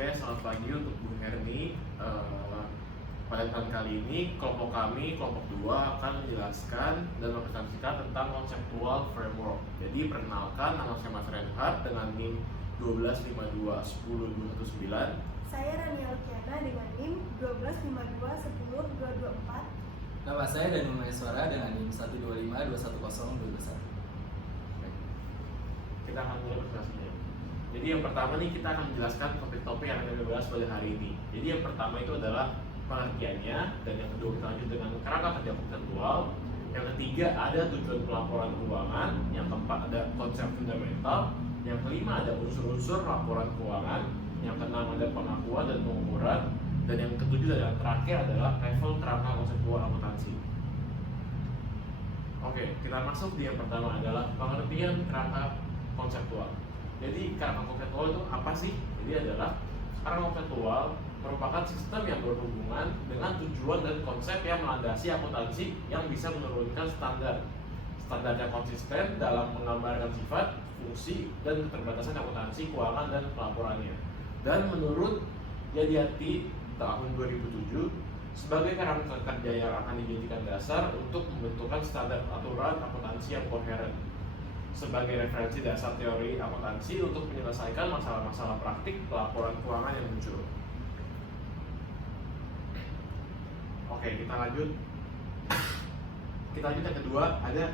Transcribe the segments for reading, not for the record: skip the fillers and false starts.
Oke, selamat pagi untuk Bung Herni. Pada kesempatan kali ini, kelompok kami, kelompok 2 akan menjelaskan dan mempresentasikan tentang conceptual framework. Jadi, perkenalkan, nama saya Mas Reinhardt dengan NIM 125210 Saya Rania Lukiana dengan NIM 1252102224. Nama saya Danu Maheswara dengan NIM 125210221. Kita akan mulai presentasinya. Jadi yang pertama nih kita akan menjelaskan topik-topik yang akan kita bahas pada hari ini. Jadi yang pertama itu adalah pengertiannya, dan yang kedua kita lanjut dengan kerangka kerja konseptual. Yang ketiga ada tujuan pelaporan keuangan. Yang keempat ada konsep fundamental. Yang kelima ada unsur-unsur laporan keuangan. Yang keenam ada pengakuan dan pengukuran. Dan yang ketujuh dan yang terakhir adalah level kerangka konseptual akuntansi. Oke, kita masuk di yang pertama adalah pengertian kerangka konseptual. Jadi kerangka konseptual itu apa sih? Jadi adalah kerangka konseptual merupakan sistem yang berhubungan dengan tujuan dan konsep yang melandasi akuntansi yang bisa menurunkan standar yang konsisten dalam menggambarkan sifat, fungsi, dan keterbatasan akuntansi keuangan dan pelaporannya. Dan menurut Yadiati tahun 2007 sebagai kerangka kerja yang akan dijadikan dasar untuk membentukkan standar aturan akuntansi yang koheren sebagai referensi dasar teori akuntansi untuk menyelesaikan masalah-masalah praktik pelaporan keuangan yang muncul. Oke, kita lanjut yang kedua ada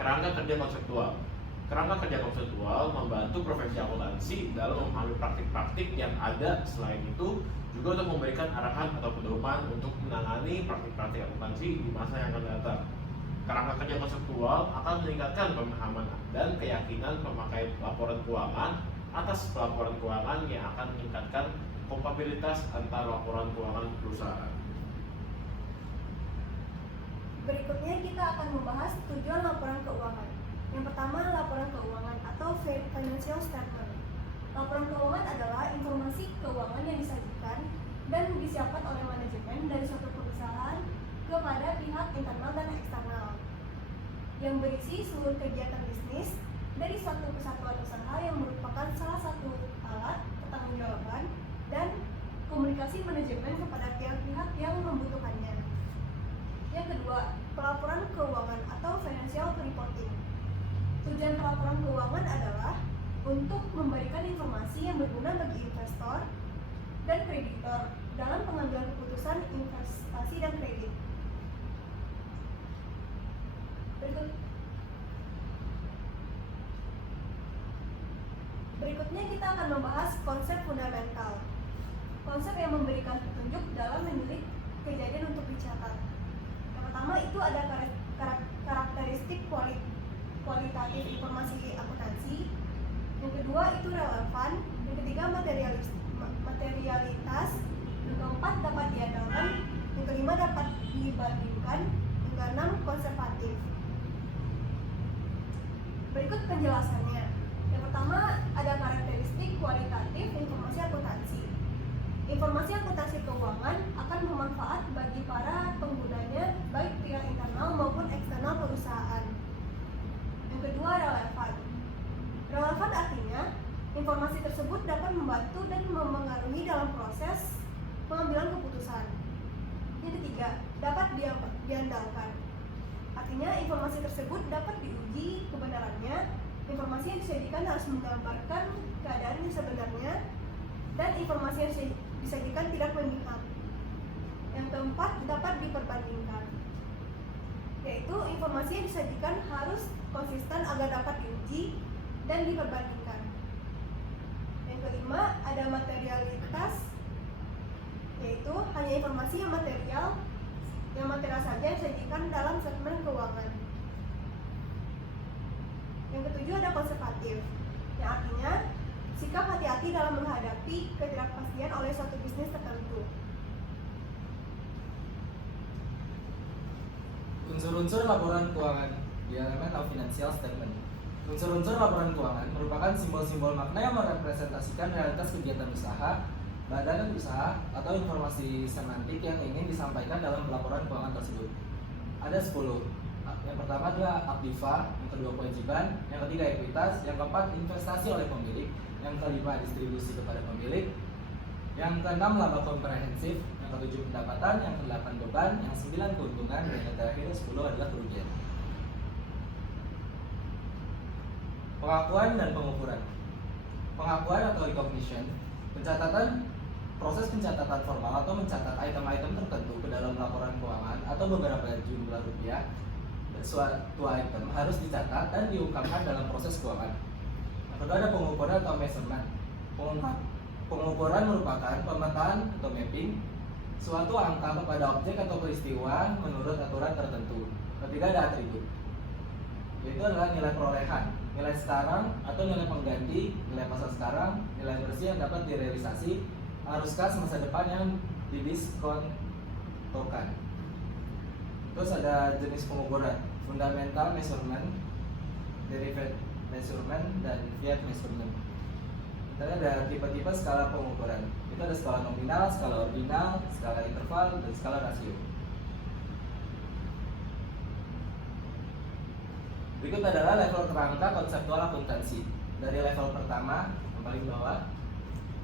kerangka kerja konseptual. Kerangka kerja konseptual membantu profesi akuntansi dalam memahami praktik-praktik yang ada. Selain itu juga untuk memberikan arahan atau pedoman untuk menangani praktik-praktik akuntansi di masa yang akan datang. Kerangka kerja konseptual akan meningkatkan pemahaman dan keyakinan pemakai laporan keuangan atas pelaporan keuangan yang akan meningkatkan kompatibilitas antar laporan keuangan perusahaan. Berikutnya kita akan membahas tujuan laporan keuangan. Yang pertama, laporan keuangan atau financial statement. Laporan keuangan adalah informasi keuangan yang disajikan dan disiapkan oleh manajemen dari suatu perusahaan kepada pihak internal dan eksternal yang berisi seluruh kegiatan bisnis dari suatu kesatuan usaha yang merupakan salah satu alat pertanggungjawaban dan komunikasi manajemen kepada pihak-pihak yang membutuhkannya. Yang kedua, pelaporan keuangan atau financial reporting. Tujuan pelaporan keuangan adalah untuk memberikan informasi yang berguna bagi investor dan kreditor dalam pengambilan keputusan investasi dan kredit. Berikutnya kita akan membahas konsep fundamental. Konsep yang memberikan petunjuk dalam memilih kejadian untuk dicatat. Yang pertama itu ada karakteristik kualitatif informasi akuntansi. Yang kedua itu relevan. Yang ketiga materialitas. Yang keempat dapat diandalkan. Yang kelima dapat dibandingkan. Yang keenam konservatif. Berikut penjelasannya. Yang pertama ada karakteristik kualitatif informasi akuntansi. Informasi akuntansi keuangan akan bermanfaat bagi para penggunanya baik pihak internal maupun eksternal perusahaan. Yang kedua relevan. Relevan artinya informasi tersebut dapat membantu dan memengaruhi dalam proses pengambilan keputusan. Yang ketiga dapat diandalkan. Artinya informasi tersebut dapat diuji kebenarannya. Informasi yang disajikan harus menggambarkan keadaan yang sebenarnya dan informasi yang disajikan tidak memihak. Yang keempat dapat diperbandingkan, yaitu informasi yang disajikan harus konsisten agar dapat diuji dan diperbandingkan. Yang kelima ada materialitas, yaitu hanya informasi yang material saja yang disajikan dalam statement keuangan. Yang ketujuh ada konservatif, yang artinya sikap hati-hati dalam menghadapi ketidakpastian oleh suatu bisnis tertentu. Unsur-unsur laporan keuangan di elemen of financial statement. Unsur-unsur laporan keuangan merupakan simbol-simbol makna yang merepresentasikan realitas kegiatan usaha, badan usaha, atau informasi semantik yang ingin disampaikan dalam laporan keuangan tersebut. Ada 10. Yang pertama adalah aktiva, yang kedua kewajiban, yang ketiga ekuitas, yang keempat investasi oleh pemilik, yang kelima distribusi kepada pemilik, Yang keenam laba komprehensif, yang ketujuh pendapatan, yang kedelapan beban, yang sembilan keuntungan, dan yang terakhir 10 adalah kerugian. Pengakuan dan pengukuran. Pengakuan atau recognition, proses pencatatan formal atau mencatat item-item tertentu ke dalam laporan keuangan atau beberapa jumlah rupiah. Suatu item harus dicatat dan diungkapkan dalam proses keuangan. Yang kedua ada pengukuran atau measurement. Pengukuran merupakan pemetaan atau mapping suatu angka kepada objek atau peristiwa menurut aturan tertentu. Ketiga ada atribut, yaitu adalah nilai perolehan, nilai sekarang atau nilai pengganti, nilai pasar sekarang, nilai bersih yang dapat direalisasi, arus kas masa depan yang didiskontokan. Terus ada jenis pengukuran, fundamental measurement, derived measurement, dan fiat measurement. Kita ada tipe-tipe skala pengukuran. Itu ada skala nominal, skala ordinal, skala interval, dan skala rasio. Berikut adalah level kerangka konseptual akuntansi. Dari level pertama, yang paling bawah,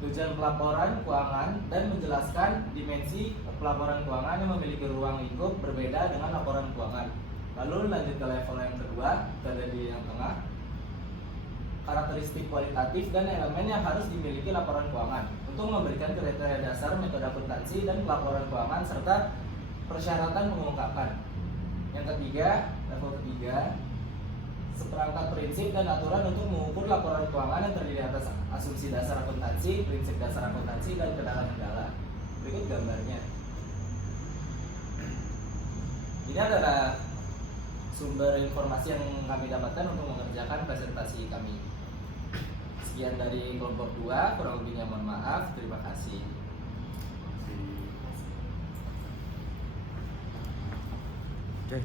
tujuan pelaporan keuangan dan menjelaskan dimensi pelaporan keuangan yang memiliki ruang lingkup berbeda dengan laporan keuangan. Lalu lanjut ke level yang kedua, kita ada di yang tengah, karakteristik kualitatif dan elemen yang harus dimiliki laporan keuangan untuk memberikan kriteria dasar metode akuntansi dan pelaporan keuangan serta persyaratan pengungkapan. Yang ketiga, level ketiga, seperangkat prinsip dan aturan untuk mengukur laporan keuangan yang terdiri atas asumsi dasar akuntansi, prinsip dasar akuntansi, dan kendala-kendala. Berikut gambarnya. Ini adalah sumber informasi yang kami dapatkan untuk mengerjakan presentasi kami. Sekian dari kelompok 2, kurang lebihnya mohon maaf. Terima kasih. Oke,